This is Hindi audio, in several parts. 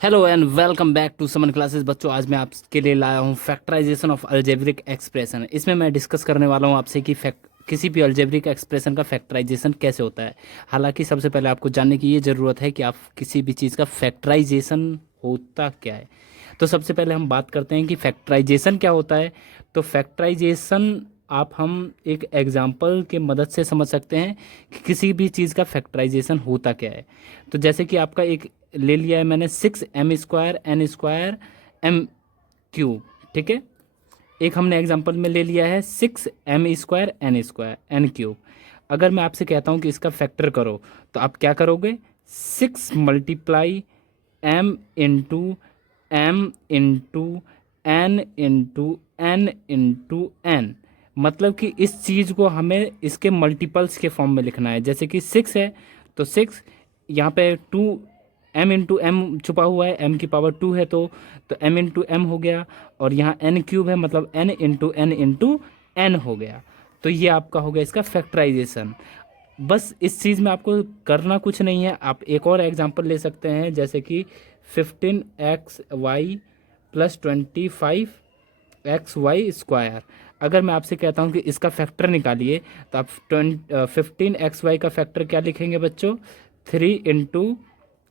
Hello and welcome back to समन क्लासेस। बच्चों, आज मैं आपके लिए लाया हूँ फैक्टराइजेशन ऑफ अलजेब्रिक एक्सप्रेशन। इसमें मैं डिस्कस करने वाला हूँ आपसे कि किसी भी अलजेब्रिक एक्सप्रेशन का फैक्टराइजेशन कैसे होता है। हालांकि सबसे पहले आपको जानने की ये ज़रूरत है कि आप किसी भी चीज़ का फैक्टराइजेशन होता क्या है। तो सबसे पहले हम बात करते हैं कि फैक्टराइजेशन क्या होता है। तो फैक्टराइजेशन आप हम एक एग्जाम्पल के मदद से समझ सकते हैं कि किसी भी चीज़ का फैक्टराइजेशन होता क्या है। तो जैसे कि आपका एक ले लिया है मैंने 6m² n² m³ ठीक है। एक हमने एग्जांपल में ले लिया है 6m² n² अगर मैं आपसे कहता हूँ कि इसका फैक्टर करो तो आप क्या करोगे? 6 × m × n × n × n मतलब कि इस चीज़ को हमें इसके मल्टीपल्स के फॉर्म में लिखना है। जैसे कि 6 है तो 6, यहाँ पे 2, m छुपा हुआ है, m⁻2 है तो m हो गया। और यहाँ n³ है मतलब n हो गया। तो ये आपका हो गया इसका फैक्टराइजेशन। बस इस चीज़ में आपको करना कुछ नहीं है। आप एक और एग्जांपल ले सकते हैं जैसे कि 15xy + 25xy²। अगर मैं आपसे कहता हूँ कि इसका फैक्टर निकालिए तो आप 15xy का फैक्टर क्या लिखेंगे बच्चों? 3 ×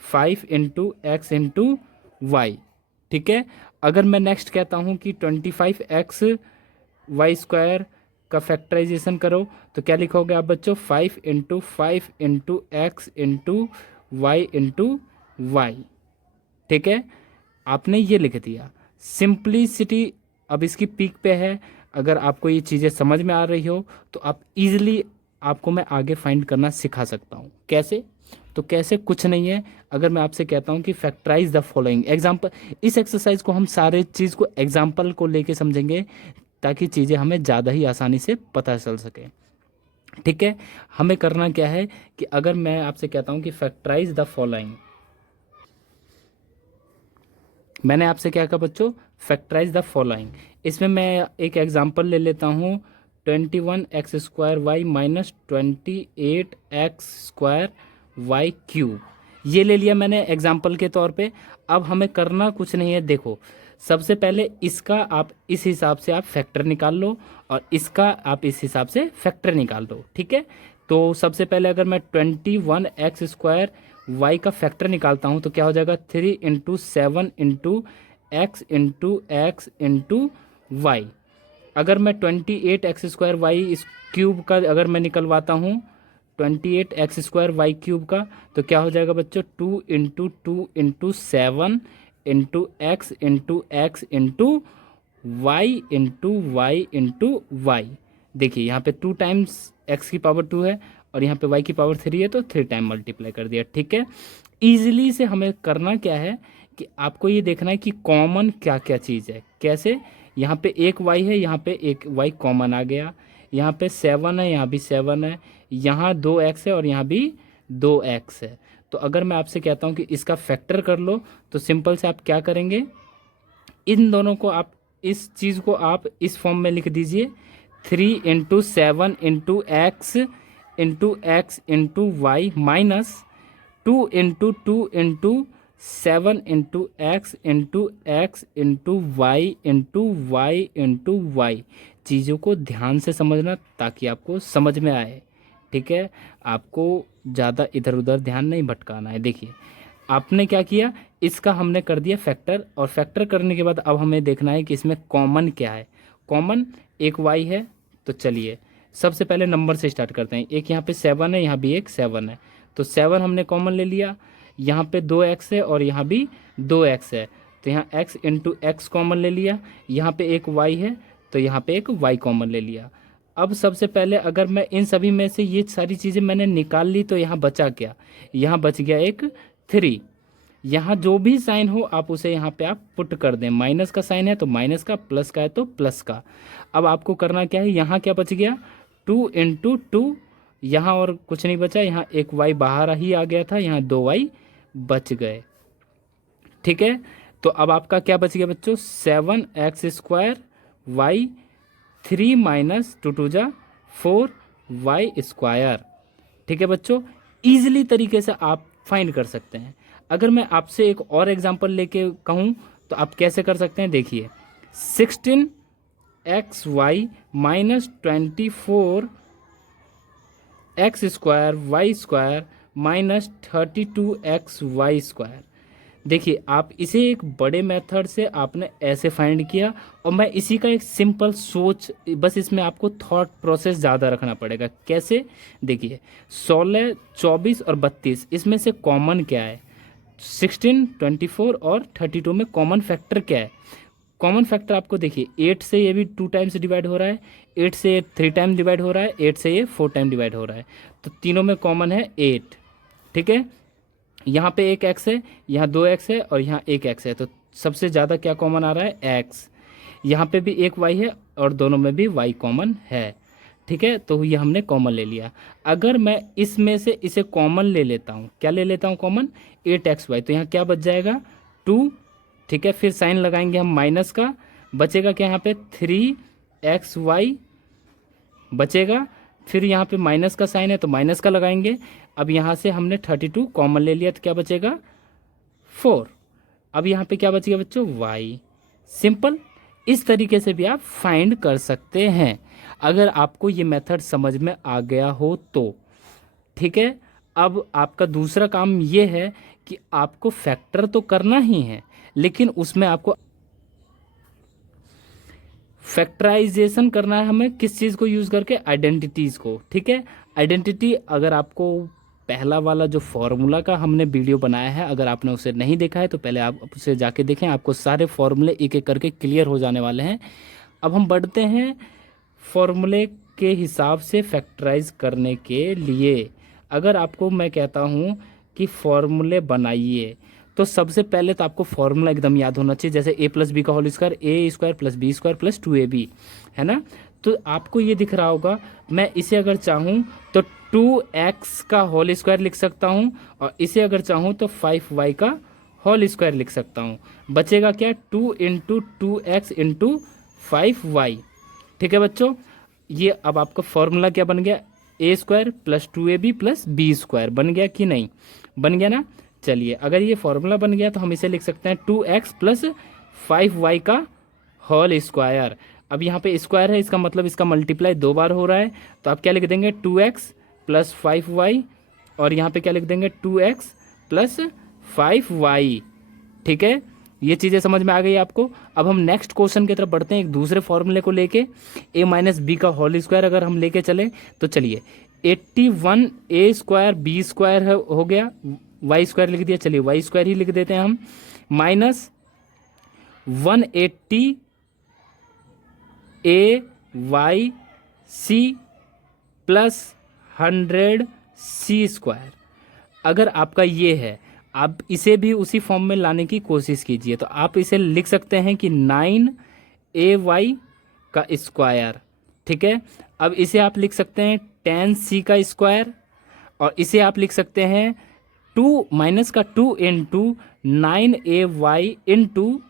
5 × x × ठीक है। अगर मैं नेक्स्ट कहता हूँ कि 25xy² का फैक्टराइजेशन करो तो क्या लिखोगे आप बच्चों? 5 × 5 × x × y ठीक है। आपने ये लिख दिया। सिंप्लिसिटी अब इसकी पीक पे है। अगर आपको ये चीज़ें समझ में आ रही हो तो आप इजीली आपको मैं आगे फाइंड करना सिखा सकता हूँ। कैसे? तो कैसे कुछ नहीं है। अगर मैं आपसे कहता हूँ कि फैक्टराइज द फॉलोइंग एग्जाम्पल, इस एक्सरसाइज को हम सारे चीज़ को एग्जाम्पल को लेके समझेंगे ताकि चीज़ें हमें ज़्यादा ही आसानी से पता चल सके। ठीक है। हमें करना क्या है कि अगर मैं आपसे कहता हूँ कि फैक्टराइज द फॉलोइंग, मैंने आपसे क्या कहा बच्चों? Factorise the following. इसमें मैं एक एग्जांपल ले लेता हूँ 21x² y - 28x² y³ ये ले लिया मैंने एग्जांपल के तौर पे। अब हमें करना कुछ नहीं है। देखो, सबसे पहले इसका आप इस हिसाब से आप फैक्टर निकाल लो और इसका आप इस हिसाब से फैक्टर निकाल दो। ठीक है। तो सबसे पहले अगर मैं 21x² y का फैक्टर निकालता हूँ तो क्या हो जाएगा? 3 × 7 × x × x × y। अगर मैं 28x² y इस क्यूब का अगर मैं निकलवाता हूँ 28x² y³ का तो क्या हो जाएगा बच्चों? 2 × 2 × 7 × x × y × y × y। देखिए यहाँ पे 2 टाइम्स x⁻2 है और यहाँ पे y⁻3 है तो 3 टाइम मल्टीप्लाई कर दिया। ठीक है। ईजिली से हमें करना क्या है कि आपको ये देखना है कि कॉमन क्या क्या चीज़ है। कैसे? यहाँ पे एक y है, यहाँ पे एक y कॉमन आ गया। यहाँ पे 7 है, यहाँ भी 7 है। यहाँ 2x है और यहाँ भी 2x है। तो अगर मैं आपसे कहता हूँ कि इसका फैक्टर कर लो तो सिंपल से आप क्या करेंगे? इन दोनों को आप इस चीज़ को आप इस फॉर्म में लिख दीजिए। 3 × 7 × x × y -2 × 2 × 7 × x × y चीज़ों को ध्यान से समझना ताकि आपको समझ में आए। ठीक है। आपको ज़्यादा इधर उधर ध्यान नहीं भटकाना है। देखिए, आपने क्या किया? इसका हमने कर दिया फैक्टर और फैक्टर करने के बाद अब हमें देखना है कि इसमें कॉमन क्या है। कॉमन एक y है। तो चलिए सबसे पहले नंबर से स्टार्ट करते हैं। एक यहाँ पे 7 है, यहाँ भी एक 7 है तो 7 हमने कॉमन ले लिया। यहाँ पे 2x है और यहाँ भी 2x है तो यहाँ x × x कॉमन ले लिया। यहाँ पे एक y है तो यहाँ पे एक y कॉमन ले लिया। अब सबसे पहले अगर मैं इन सभी में से ये सारी चीज़ें मैंने निकाल ली तो यहाँ बचा क्या? यहाँ बच गया एक 3। यहाँ जो भी साइन हो आप उसे यहाँ पे आप पुट कर दें। माइनस का साइन है तो माइनस का, प्लस का है तो प्लस का। अब आपको करना क्या है? यहाँ क्या बच गया? 2 × 2। यहाँ और कुछ नहीं बचा। यहाँ एक y बाहर ही आ गया था, यहाँ 2y बच गए। ठीक है। तो अब आपका क्या बच गया बच्चों? 7x² y 3 - 2 × 4 y²। ठीक है बच्चों, ईजिली तरीके से आप फाइंड कर सकते हैं। अगर मैं आपसे एक और एग्जांपल लेके कहूँ तो आप कैसे कर सकते हैं, देखिए 16xy minus 24x² y² minus 32xy²। देखिए आप इसे एक बड़े मेथड से आपने ऐसे फाइंड किया, और मैं इसी का एक सिंपल सोच, बस इसमें आपको थॉट प्रोसेस ज़्यादा रखना पड़ेगा। कैसे, देखिए 16, 24 और 32 इसमें से कॉमन क्या है, 16, 24 और 32 में कॉमन फैक्टर क्या है। कॉमन फैक्टर आपको देखिए 8 से ये भी 2 टाइम्स डिवाइड हो रहा है, 8 से ये 3 टाइम डिवाइड हो रहा है, 8 से ये 4 टाइम डिवाइड हो रहा है, तो तीनों में कॉमन है 8। ठीक है, यहाँ पे एक x है, यहाँ 2x है और यहाँ एक x है, तो सबसे ज़्यादा क्या कॉमन आ रहा है, x। यहाँ पे भी एक y है और दोनों में भी y कॉमन है। ठीक है, तो ये हमने कॉमन ले लिया। अगर मैं इसमें से इसे कॉमन ले लेता हूँ, क्या ले लेता हूँ कॉमन, 8xy, तो यहाँ क्या बच जाएगा 2। ठीक है, फिर साइन लगाएंगे हम माइनस का, बचेगा क्या यहाँ पे 3xy बचेगा, फिर यहाँ पे माइनस का साइन है तो माइनस का लगाएंगे। अब यहाँ से हमने 32 कॉमन ले लिया तो क्या बचेगा 4। अब यहाँ पे क्या बचेगा बच्चों, y। सिंपल, इस तरीके से भी आप फाइंड कर सकते हैं अगर आपको ये मेथड समझ में आ गया हो तो। ठीक है, अब आपका दूसरा काम ये है कि आपको फैक्टर तो करना ही है, लेकिन उसमें आपको फैक्टराइजेशन करना है हमें किस चीज़ को यूज़ करके, आइडेंटिटीज़ को। ठीक है, आइडेंटिटी, अगर आपको पहला वाला जो फॉर्मूला का हमने वीडियो बनाया है, अगर आपने उसे नहीं देखा है तो पहले आप उसे जाके देखें, आपको सारे फॉर्मूले एक एक करके क्लियर हो जाने वाले हैं। अब हम बढ़ते हैं फॉर्मूले के हिसाब से फैक्टराइज करने के लिए। अगर आपको मैं कहता हूँ कि फॉर्मूले बनाइए, तो सबसे पहले तो आपको फॉर्मूला एकदम याद होना चाहिए, जैसे a प्लस बी का whole square, a square plus B square plus 2ab, है ना। तो आपको ये दिख रहा होगा, मैं इसे अगर चाहूँ तो 2x का होल स्क्वायर लिख सकता हूँ, और इसे अगर चाहूँ तो 5y का होल स्क्वायर लिख सकता हूँ। बचेगा क्या, 2 इंटू 2x इंटू 5y। ठीक है बच्चों, ये अब आपका फॉर्मूला क्या बन गया, a square plus 2ab plus B square बन गया कि नहीं, बन गया ना। चलिए, अगर ये फॉर्मूला बन गया तो हम इसे लिख सकते हैं 2x प्लस 5y का होल स्क्वायर। अब यहाँ पे स्क्वायर है, इसका मतलब इसका मल्टीप्लाई 2 बार हो रहा है, तो आप क्या लिख देंगे 2x प्लस 5y, और यहाँ पे क्या लिख देंगे 2x प्लस 5y। ठीक है, ये चीज़ें समझ में आ गई आपको। अब हम नेक्स्ट क्वेश्चन की तरफ बढ़ते हैं, एक दूसरे फॉर्मूले को लेके, a माइनस बी का होल स्क्वायर अगर हम लेके चले तो चलिए 81 a स्क्वायर बी स्क्वायर हो गया, वाई स्क्वायर लिख दिया, चलिए वाई स्क्वायर ही लिख देते हैं हम, माइनस 180 ए वाई सी प्लस 100 सी स्क्वायर। अगर आपका ये है, आप इसे भी उसी फॉर्म में लाने की कोशिश कीजिए, तो आप इसे लिख सकते हैं कि 9ay का स्क्वायर। ठीक है, अब इसे आप लिख सकते हैं 10c का स्क्वायर, और इसे आप लिख सकते हैं 2 माइनस का 2 into 9ay into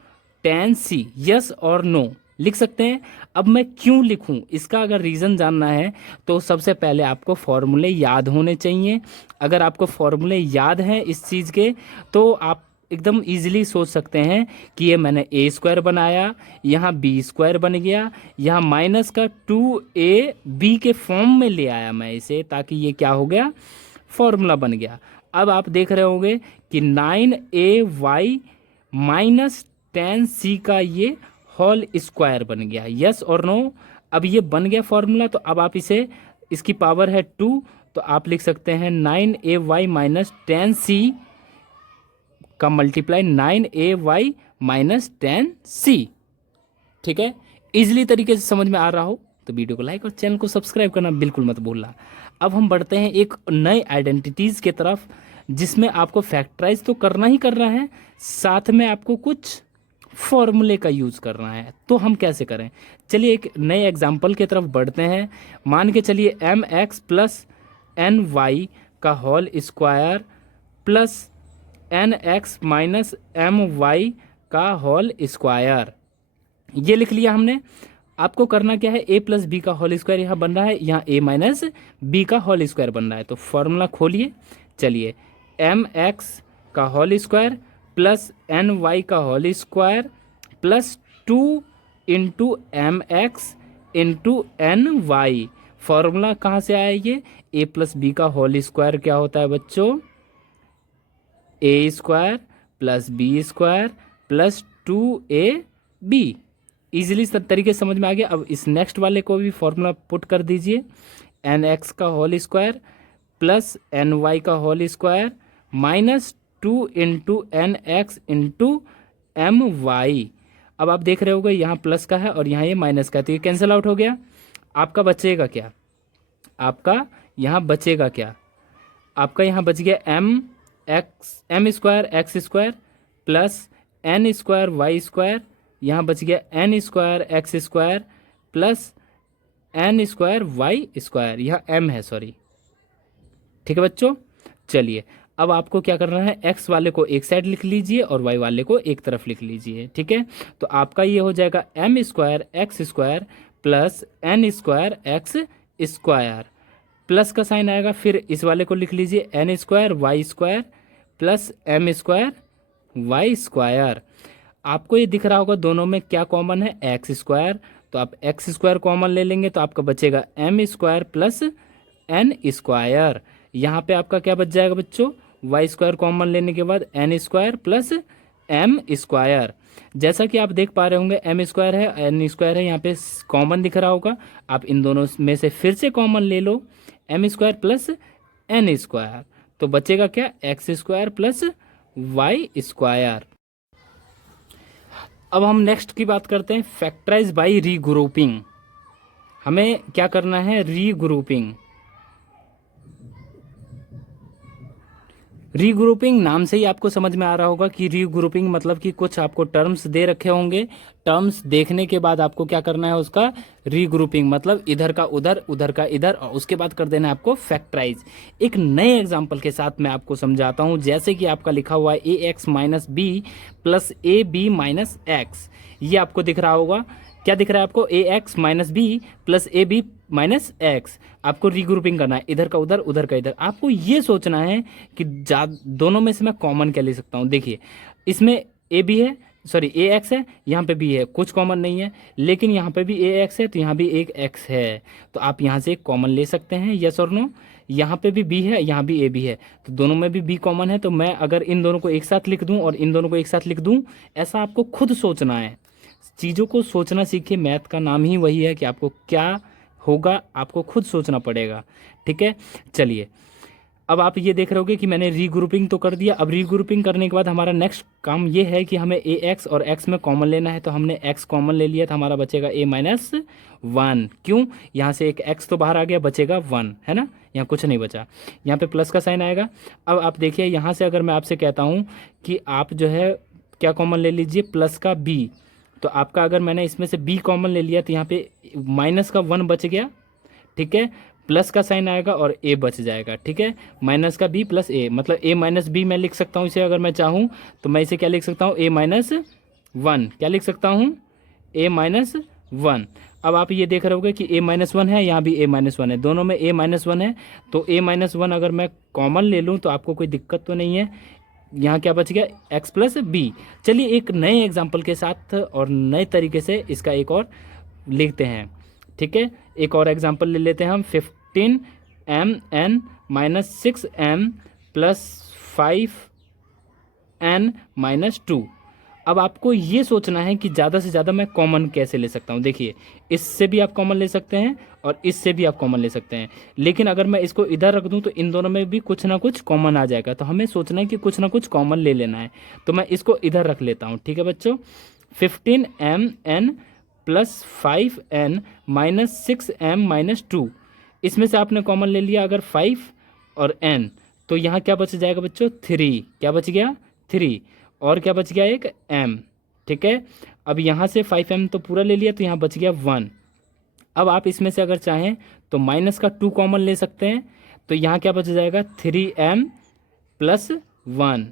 10c। Yes और नो लिख सकते हैं। अब मैं क्यों लिखूं, इसका अगर रीज़न जानना है तो सबसे पहले आपको फॉर्मूले याद होने चाहिए। अगर आपको फॉर्मूले याद हैं इस चीज़ के, तो आप एकदम इजीली सोच सकते हैं कि ये मैंने ए स्क्वायर बनाया, यहाँ बी स्क्वायर बन गया, यहाँ माइनस का 2ab के फॉर्म में ले आया मैं इसे, ताकि ये क्या हो गया, फॉर्मूला बन गया। अब आप देख रहे होंगे कि 9ay माइनस 10c का ये होल स्क्वायर बन गया। यस और नो, अब ये बन गया फॉर्मूला, तो अब आप इसे, इसकी पावर है 2, तो आप लिख सकते हैं 9ay माइनस 10c का मल्टीप्लाई 9ay माइनस 10c। ठीक है, इजीली तरीके से समझ में आ रहा हो तो वीडियो को लाइक और चैनल को सब्सक्राइब करना बिल्कुल मत भूलना। अब हम बढ़ते हैं एक नए आइडेंटिटीज़ के तरफ, जिसमें आपको फैक्टराइज तो करना ही करना है, साथ में आपको कुछ फॉर्मूले का यूज़ करना है। तो हम कैसे करें, चलिए एक नए एग्जाम्पल की तरफ बढ़ते हैं। मान के चलिए mx प्लस ny का whole square plus nx minus my का होल स्क्वायर, ये लिख लिया हमने। आपको करना क्या है, a प्लस बी का होल स्क्वायर यहाँ बन रहा है, यहाँ a माइनस बी का होल स्क्वायर बन रहा है, तो फॉर्मूला खोलिए। चलिए एम एक्स का whole square plus N Y का whole square plus 2 into M X into N Y. Formula कहाँ से आया ये? ए प्लस बी का होल स्क्वायर क्या होता है बच्चों? A square plus B square plus 2ab। Easily सब तरीके से समझ में आ गया। अब इस नेक्स्ट वाले को भी फॉर्मूला पुट कर दीजिए, एन एक्स का whole square plus N Y का whole square minus 2 into n x into m y. अब आप देख रहे होगे यहाँ प्लस का है और यहाँ ये माइनस का है, तो ये कैंसिल आउट हो गया। आपका बचेगा क्या? आपका यहाँ बचेगा क्या? आपका यहाँ बच गया M square X square plus N square Y square, यहाँ बच गया N square X square plus N square Y square, यहाँ एम है सॉरी। ठीक है बच्चों, चलिए अब आपको क्या करना है, एक्स वाले को एक साइड लिख लीजिए और वाई वाले को एक तरफ लिख लीजिए। ठीक है, तो आपका ये हो जाएगा M square X square plus N square X square, plus का साइन आएगा, फिर इस वाले को लिख लीजिए N square Y square plus M square Y square. आपको ये दिख रहा होगा दोनों में क्या कॉमन है? एक्स स्क्वायर, तो आप एक्स स्क्वायर कॉमन ले लेंगे तो आपका बचेगा M square plus N square. यहाँ पे आपका क्या बच जाएगा बच्चों? वाई स्क्वायर कॉमन लेने के बाद N square plus M square. जैसा कि आप देख पा रहे होंगे एम स्क्वायर है एन स्क्वायर है, यहाँ पे कॉमन दिख रहा होगा। आप इन दोनों में से फिर से कॉमन ले लो, m square plus N square, तो बचेगा क्या? X square plus y square. अब हम नेक्स्ट की बात करते हैं, फैक्टराइज बाय रीग्रुपिंग। हमें क्या करना है? रीग्रुपिंग। रीग्रुपिंग नाम से ही आपको समझ में आ रहा होगा कि रीग्रुपिंग मतलब कि कुछ आपको टर्म्स दे रखे होंगे, टर्म्स देखने के बाद आपको क्या करना है उसका रीग्रुपिंग, मतलब इधर का उधर उधर का इधर, और उसके बाद कर देना है आपको फैक्टराइज। एक नए एग्जांपल के साथ मैं आपको समझाता हूं, जैसे कि आपका लिखा हुआ है a x minus b plus a b minus x. ये आपको दिख रहा होगा, क्या दिख रहा है आपको? A x minus b plus a b minus x. आपको रीग्रुपिंग करना है, इधर का उधर का इधर। आपको ये सोचना है कि दोनों में से मैं कॉमन क्या ले सकता हूँ। देखिए इसमें ए बी है, सॉरी ए एक्स है, यहाँ पे बी है, कुछ कॉमन नहीं है, लेकिन यहाँ पे भी ए एक्स है तो यहाँ भी एक एक्स है, तो आप यहाँ से एक कॉमन ले सकते हैं, यस और नो। यहाँ पे भी बी है, यहाँ भी ए बी है, तो दोनों में भी बी कॉमन है, तो मैं अगर इन दोनों को एक साथ लिख दूँ और इन दोनों को एक साथ लिख दूँ, ऐसा आपको खुद सोचना है। चीज़ों को सोचना सीखिए, मैथ का नाम ही वही है कि आपको क्या होगा आपको खुद सोचना पड़ेगा। ठीक है, चलिए अब आप ये देख रहे होगे कि मैंने रीग्रुपिंग तो कर दिया। अब रीग्रुपिंग करने के बाद हमारा नेक्स्ट काम ये है कि हमें ए एक्स और एक्स में कॉमन लेना है, तो हमने एक्स कॉमन ले लिया, तो हमारा बचेगा ए माइनस वन। क्यों? यहाँ से एक एक्स तो बाहर आ गया, बचेगा वन, है ना, यहाँ कुछ नहीं बचा, यहाँ पे प्लस का साइन आएगा। अब आप देखिए यहाँ से अगर मैं आपसे कहता हूँ कि आप जो है क्या कॉमन ले लीजिए, प्लस का बी, तो आपका अगर मैंने इसमें से बी कॉमन ले लिया तो यहाँ पे माइनस का वन बच गया। ठीक है, प्लस का साइन आएगा और ए बच जाएगा। ठीक है, माइनस का बी प्लस ए, मतलब ए माइनस बी मैं लिख सकता हूँ इसे, अगर मैं चाहूँ तो मैं इसे क्या लिख सकता हूँ? ए माइनस वन। क्या लिख सकता हूँ? ए माइनस वन। अब आप ये देख रहे होगे कि ए माइनस वन है, यहाँ भी ए माइनस वन है, दोनों में ए माइनस वन है, तो ए माइनस वन अगर मैं कॉमन ले लूँ तो आपको कोई दिक्कत तो नहीं है। यहाँ क्या बच गया? X plus B. चलिए एक नए एग्जाम्पल के साथ और नए तरीके से इसका एक और लिखते हैं। ठीक है, एक और एग्जाम्पल ले लेते हैं हम। 15 M N minus 6 M plus 5 N minus 2। अब आपको ये सोचना है कि ज़्यादा से ज़्यादा मैं कॉमन कैसे ले सकता हूँ। देखिए इससे भी आप कॉमन ले सकते हैं और इससे भी आप कॉमन ले सकते हैं, लेकिन अगर मैं इसको इधर रख दूँ तो इन दोनों में भी कुछ ना कुछ कॉमन आ जाएगा, तो हमें सोचना है कि कुछ ना कुछ कॉमन ले लेना है। तो मैं इसको इधर रख लेता हूँ। ठीक है बच्चों, 15 M N plus 5 N minus 6 M minus 2, इसमें से आपने कॉमन ले लिया अगर 5 और n, तो यहाँ क्या बच जाएगा बच्चों? 3। क्या बच गया? 3, और क्या बच गया? एक m। ठीक है, अब यहाँ से 5m तो पूरा ले लिया, तो यहाँ बच गया 1। अब आप इसमें से अगर चाहें तो माइनस का 2 कॉमन ले सकते हैं, तो यहाँ क्या बच जाएगा? 3m plus 1।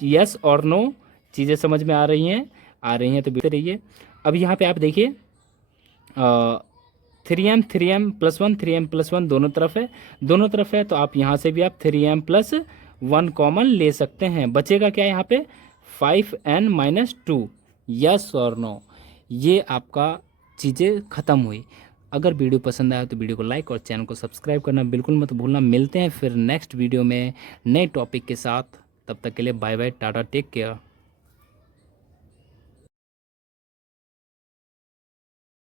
यस और नो, चीज़ें समझ में आ रही हैं? आ रही हैं तो बिल्कुल रहिए। अब यहाँ पे आप देखिए 3m प्लस 1 3m प्लस 1 दोनों तरफ है, तो आप यहाँ से भी आप 3m प्लस 1 कॉमन ले सकते हैं, बचेगा क्या यहाँ पे 5n-2। यस और नो, ये आपका चीज़ें ख़त्म हुई। अगर वीडियो पसंद आया तो वीडियो को लाइक और चैनल को सब्सक्राइब करना बिल्कुल मत भूलना। मिलते हैं फिर नेक्स्ट वीडियो में नए टॉपिक के साथ। तब तक के लिए बाय बाय, टाटा, टेक केयर।